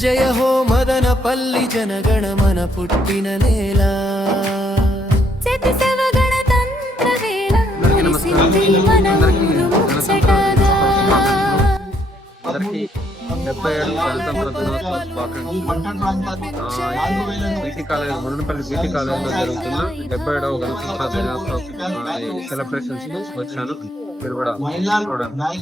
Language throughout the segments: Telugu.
జయ హో మదన పల్లి జనగణమన పుట్టిన నేల. అందరికీ డెబ్బై ఏడు గణతంత్ర దినోత్సవ బీటీ కాలేజ్ మునపల్లి బీటీ జరుగుతున్న డెబ్బై ఏడవ గణతంత్ర దినోత్సవ సెలబ్రేషన్స్ వచ్చాను. మీరు కూడా చూడండి.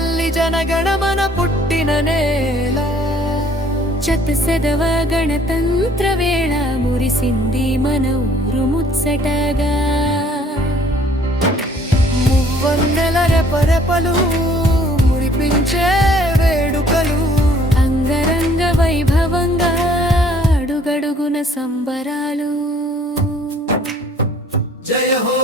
తల్లి జనగణమన పుట్టిన నేల. శత గణతంత్ర వేళ మురిసింది మన ఊరు ముచ్చటగా. మువ్వన్నెల రెపరెపలు మురిపించే వేడుకలు. అంగరంగ వైభవంగా అడుగడుగున సంబరాలు. జయ హో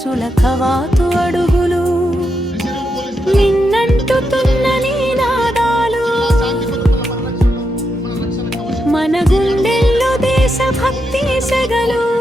మనసుల కవాతు అడుగులు నిన్నంటుతున్న నీ నాదాలు. మన గుండెల్లో దేశభక్తి సెగలు.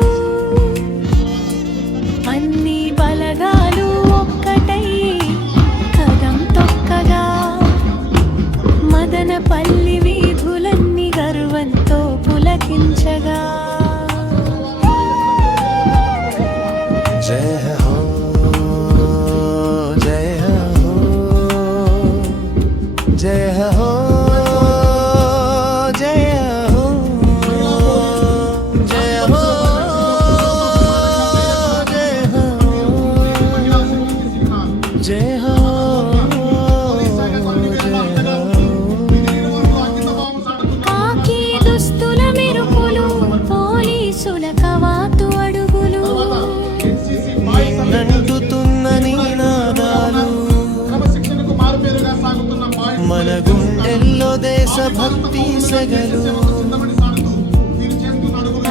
మన గుండెల్లో దేశభక్తి సెగలు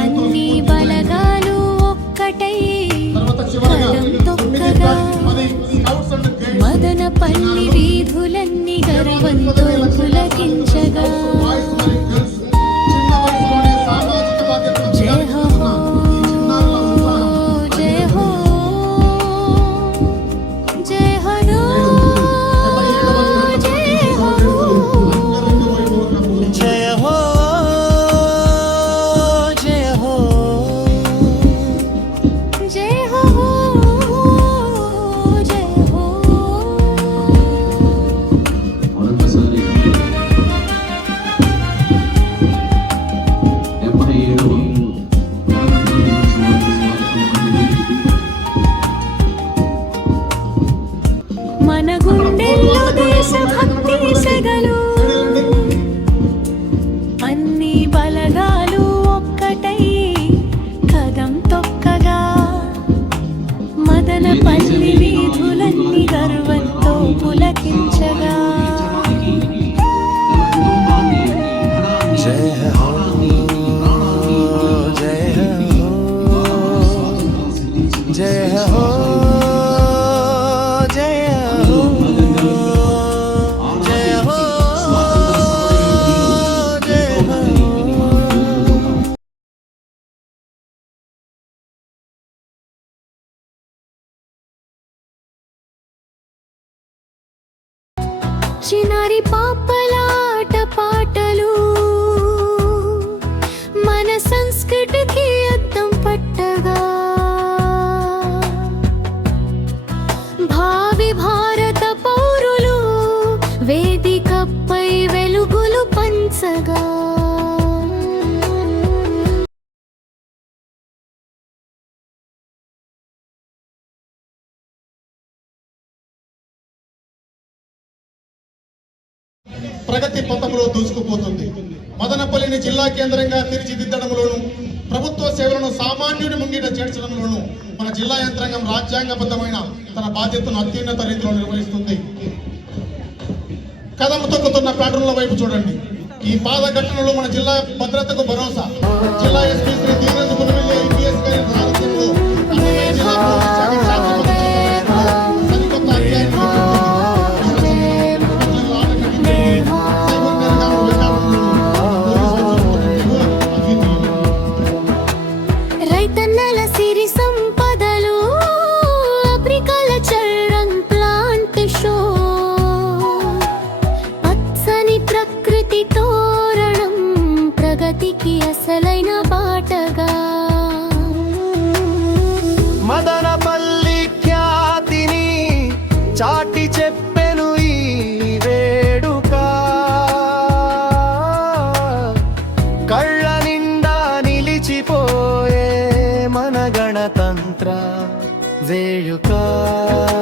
అన్ని బలగాలు ఒక్కటై తొక్కగా మదన పల్లి వీధులన్నీ గర్వంతో పులకించగా Chinari Papa ప్రగతి పథంలో దూసుకుపోతుంది. మదనపల్లిని జిల్లా కేంద్రంగా తీర్చిదిద్దడంలోను ప్రభుత్వ సేవలను సామాన్యుడి ముంగిట చేర్చడంలోను మన జిల్లా యంత్రాంగం రాజ్యాంగబద్ధమైన తన బాధ్యతను అత్యున్నత రీతిలో నిర్వహిస్తుంది. కదము తొక్కుతున్న ప్యాటర్న్ల వైపు చూడండి. ఈ పాద ఘటనలో మన జిల్లా భద్రతకు భరోసా. జిల్లా ఎస్పీ శ్రీ ధీరజ్ వేడుక రేహో,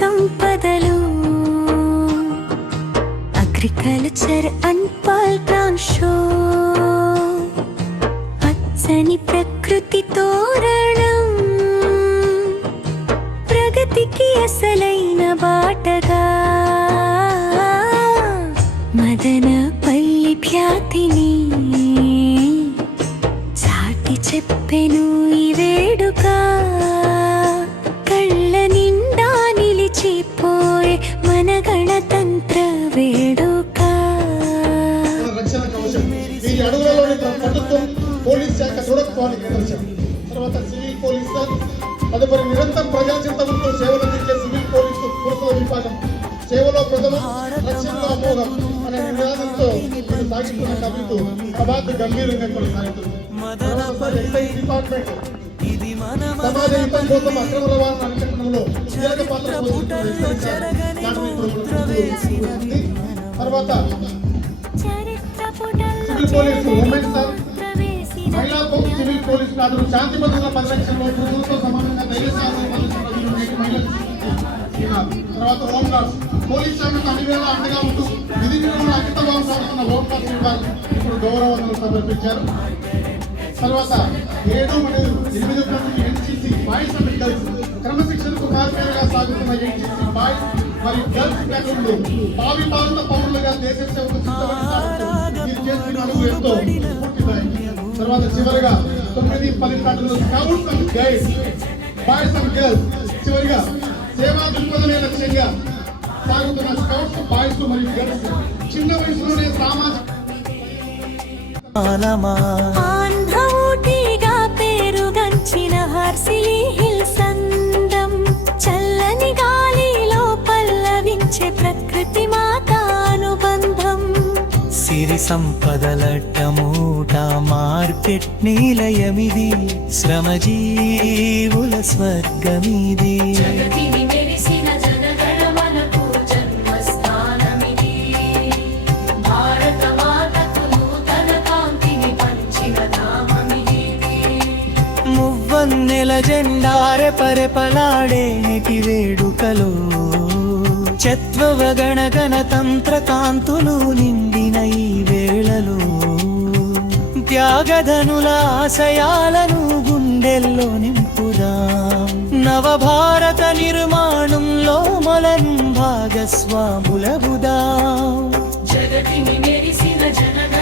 సంపదలు. అగ్రికల్చర్ అండ్ పాల్ షో. పచ్చని ప్రకృతి తోరణం. ప్రగతికి అసలైన బాటగా. మదన పల్లి ఖ్యాతిని చాటి చెప్పెను ఈ వేడుకా. దృఢత్వానికి నిదర్శనం తర్వాత సివిల్ పోలీస్ తదుపరి నిరంతరం ప్రజాచింత ఉంటూ సేవలు అందించే సివిల్ పోలీసు పురుషుల విభాగం. సేవలో ప్రథమం రక్షణలో అమోఘం అనే నినాదంతో సాగిస్తున్న కవితూ ప్రభాత్ గంభీరంగా కొనసాగుతుంది. తర్వాత ఎక్సైజ్ డిపార్ట్మెంట్ సమాజ హితం కోసం అక్రమ రవాణా అరికట్టడంలో కీలక పాత్ర గుర్తిస్తుంది. తర్వాత civil police women's sir police కాదు శాంతి భద్రతల పరిరక్షణలో పురుషులతో సమానంగా ధైర్య సాధన తర్వాత హోమ్ పోలీస్ శాఖకు అన్ని అండగా ఉంటూ విధి నిర్వహణ అంకిత భావం సాగుతున్న హోమ్ విభాగం ఇప్పుడు గౌరవాలను సమర్పించారు. తర్వాత ఏడు మరియు ఎనిమిది ప్రతి ఎన్సీసీ బాయ్స్ అండ్ గర్ల్స్ క్రమశిక్షణకు మార్పేరుగా సాగుతున్న ఎన్సీసీ బాయ్స్ మరియు గర్ల్స్ ప్లాటూన్లు భావి భారత పౌరులుగా దేశ సేవకు సిద్ధపడి సాగుతూ మీరు చేస్తున్న అడుగు ఎంతో స్ఫూర్తిదాయకం. తర్వాత చివరిగా తొమ్మిది పది scouts and guides boys and girls. చివరిగా సేవా దృక్పథమే లక్ష్యంగా సాగుతున్న స్కౌట్స్ బాయ్స్ మరియు గర్ల్స్. చిన్న వయసులోనే సామాజిక పేరుగంచిన హార్సిలీ హిల్స్ అందం చల్లని గాలిలో పల్లవించే ప్రకృతి మాత అనుబంధం సిరి సంపదలట్ట మూట మార్కెట్ నిలయమిది శ్రమజీవుల స్వర్గమిది. జగతిని మెరిసిన జనగణమనకు జన్మస్థానమిది. భారత మాతకు నూతన కాంతిని పంచిన ధామ నెల జెండారె పరెపలాడే నేటి వేడుకలో. చత్వవ గణ గణతంత్ర కాంతులు నిండిన ఈ వేళలో. త్యాగధనుల ఆశయాలను గుండెల్లో నింపుదాం. నవభారత నిర్మాణంలో మొలను భాగస్వాములగుదాం. జగతిని మెరిసిన జనగ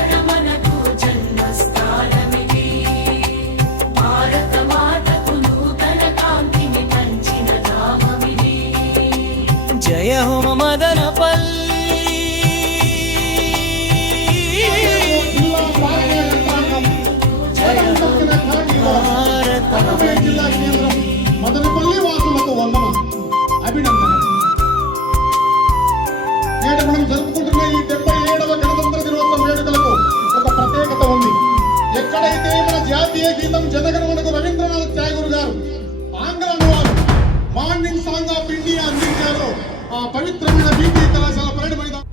గీతం జనగణమనకు రవీంద్రనాథ్ ట్యాగూర్ గారు ఆంగ్ల అనువాదం మార్నింగ్ సాంగ్ ఆఫ్ ఇండియా అందించారు. ఆ పవిత్రమైన బీటీ కళాశాల పరేడ్ మైదానం.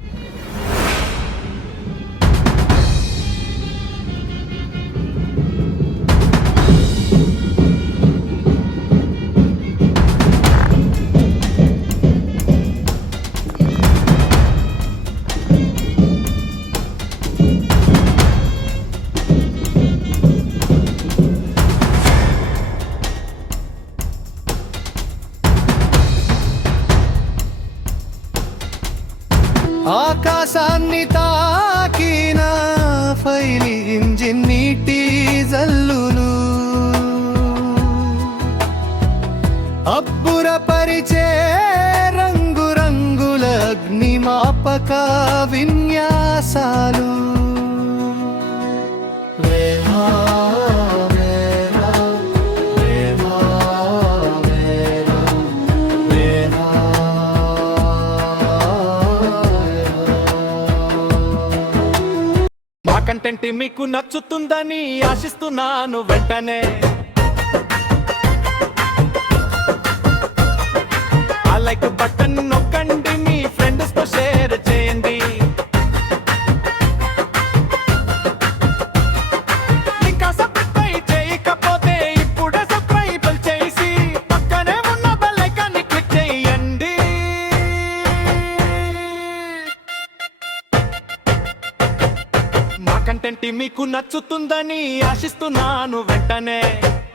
అబ్బుర పరిచే రంగు అగ్నిమాపక విన్యాసాలు. వేమా, వేమా, వేమా, మా కంటెంట్ మీకు నచ్చుతుందని ఆశిస్తున్నాను వెంటనే. లైక్ బటన్ నొక్కండి మీ ఫ్రెండ్స్తో షేర్ చేయండి. ఇంకా సబ్స్క్రైబ్ చేయకపోతే ఇప్పుడే సబ్స్క్రైబ్ చేసి పక్కనే ఉన్న బెల్ ఐకాన్ క్లిక్ చేయండి. మా కంటెంట్ మీకు నచ్చుతుందని ఆశిస్తున్నాను వెంటనే.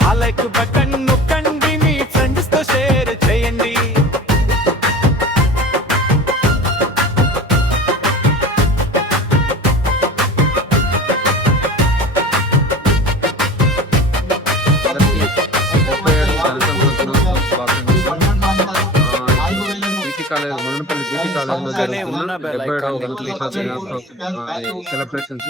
ఆ లైక్ బటన్ నొక్కండి మీ ఫ్రెండ్స్తో share BT college Munapalli BT college జరుగుతున్న డెబ్బై ఏడవ గణతంత్ర దినోత్సవ సెలబ్రేషన్స్